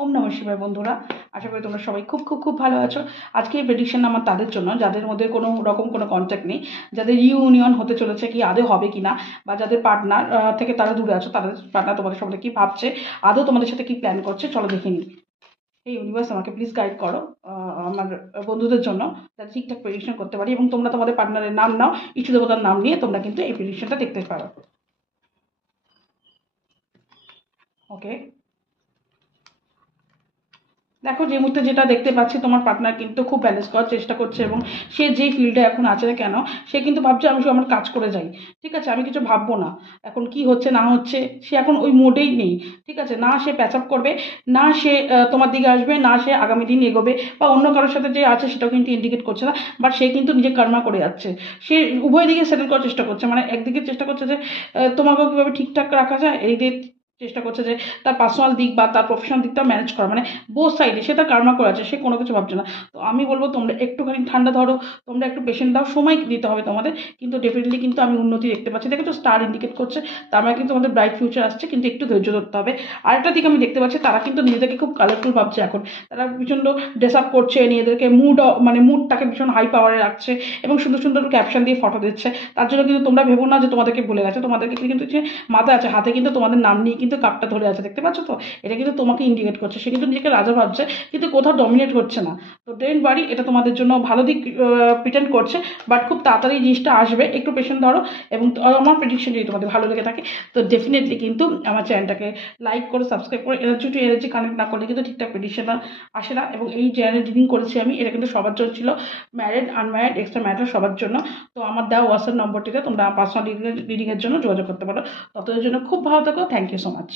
ওম নমঃ শিবায় বন্ধুরা, আশা করি তোমরা সবাই খুব খুব খুব ভালো আছো। আজকে এই প্রেডিকশন আমার তাদের জন্য যাদের মধ্যে কোনো রকম কোনো কন্ট্যাক্ট নেই, যাদের ইউনিয়ন হতে চলেছে কি আদৌ হবে কিনা, বা যাদের পার্টনার থেকে তারা দূরে আছো, তাদের পার্টনার তোমাদের সম্বন্ধে কী ভাবছে, আদৌ তোমাদের সাথে কী প্ল্যান করছে, চলো দেখে নিই। এই ইউনিভার্স আমাকে প্লিজ গাইড করো আমার বন্ধুদের জন্য, যাতে ঠিকঠাক প্রেডিকশন করতে পারি। এবং তোমরা তোমাদের পার্টনারের নাম নাও, ইষ্ট দেবতার নাম নিয়ে তোমরা কিন্তু এই প্রেডিকশনটা দেখতে পারো। ওকে, দেখো যে মুহূর্তে যেটা দেখতে পাচ্ছি, তোমার পার্টনার কিন্তু খুব ব্যালেন্স করার চেষ্টা করছে, এবং সে যেই ফিল্ডে এখন আছে না কেন, সে কিন্তু ভাবছে আমি শুধু আমার কাজ করে যাই, ঠিক আছে, আমি কিছু ভাববো না এখন কি হচ্ছে না হচ্ছে। সে এখন ওই মোডেই নেই, ঠিক আছে, না সে প্যাচ আপ করবে, না সে তোমার দিকে আসবে, না সে আগামী দিন এগোবে, বা অন্য কারোর সাথে যে আছে সেটাও কিন্তু ইন্ডিকেট করছে না। বাট সে কিন্তু নিজে কর্মা করে যাচ্ছে, সে উভয় দিকে সেটেল করার চেষ্টা করছে, মানে একদিকে চেষ্টা করছে যে তোমাকেও কীভাবে ঠিকঠাক রাখা যায়, এই দিক চেষ্টা করছে যে তার পার্সোনাল দিক বা তার প্রফেশনাল দিকটা ম্যানেজ করা, মানে বোথ সাইডে সে তার কার্মা করে আছে, সে কোনো কিছু ভাবছে না। তো আমি বলবো তোমরা একটুখানি ঠান্ডা ধরো, তোমরা একটু পেশেন্ট দাও, সময় দিতে হবে তোমাদের, কিন্তু ডেফিনেটলি কিন্তু আমি উন্নতি দেখতে পাচ্ছি। দেখো তো স্টার ইন্ডিকেট করছে, তার মানে কিন্তু তোমাদের ব্রাইট ফিউচার আসছে, কিন্তু একটু ধৈর্য ধরতে হবে। আরেকটা দিক আমি দেখতে পাচ্ছি, তারা কিন্তু নিজেদেরকে খুব কালারফুল ভাবছে এখন, তারা ভীষণ ড্রেস আপ করছে, নিজেদেরকে মানে মুডটাকে ভীষণ হাই পাওয়ারে রাখছে, এবং সুন্দর সুন্দর ক্যাপশন দিয়ে ফটো দিচ্ছে। তার জন্য কিন্তু তোমরা ভেবো না যে তোমাদেরকে ভুলে গেছে, তোমাদেরকে কিন্তু যে মাথা আছে, হাতে কিন্তু তোমাদের নাম নিয়ে কিন্তু কাপটা ধরে আছে, দেখতে পাচ্ছ তো, এটা কিন্তু তোমাকে ইন্ডিকেট করছে। সে কিন্তু নিজেকে রাজা ভাবছে, কিন্তু কোথাও ডমিনেট হচ্ছে না। তো ডোন্ট ওয়ারি, এটা তোমাদের জন্য ভালো দিক প্রিটেন্ড করছে, বাট খুব তাড়াতাড়ি জিনিসটা আসবে, একটু পেশেন্ট ধরো। এবং আমার প্রেডিকশন যদি তোমাদের ভালো লেগে থাকে, তো ডেফিনেটলি কিন্তু আমার চ্যানেলটাকে লাইক করো, সাবস্ক্রাইব করো। এনার্জি টু এনার্জি কানেক্ট না করলে কিন্তু ঠিকঠাক প্রেডিকশন আসে না। এবং এই চ্যানেল রিডিং করেছি আমি, এটা কিন্তু সবার জন্য ছিল, ম্যারিড আনম্যারিড এক্সট্রা ম্যারিড সবার জন্য। তো আমার দেওয়া হোয়াটসঅ্যাপ নম্বরটিতে তোমরা পার্সোনাল রিডিংয়ের জন্য যোগাযোগ করতে পারো। ততদের জন্য খুব ভালো থাকো, থ্যাংক ইউ সো মাচ।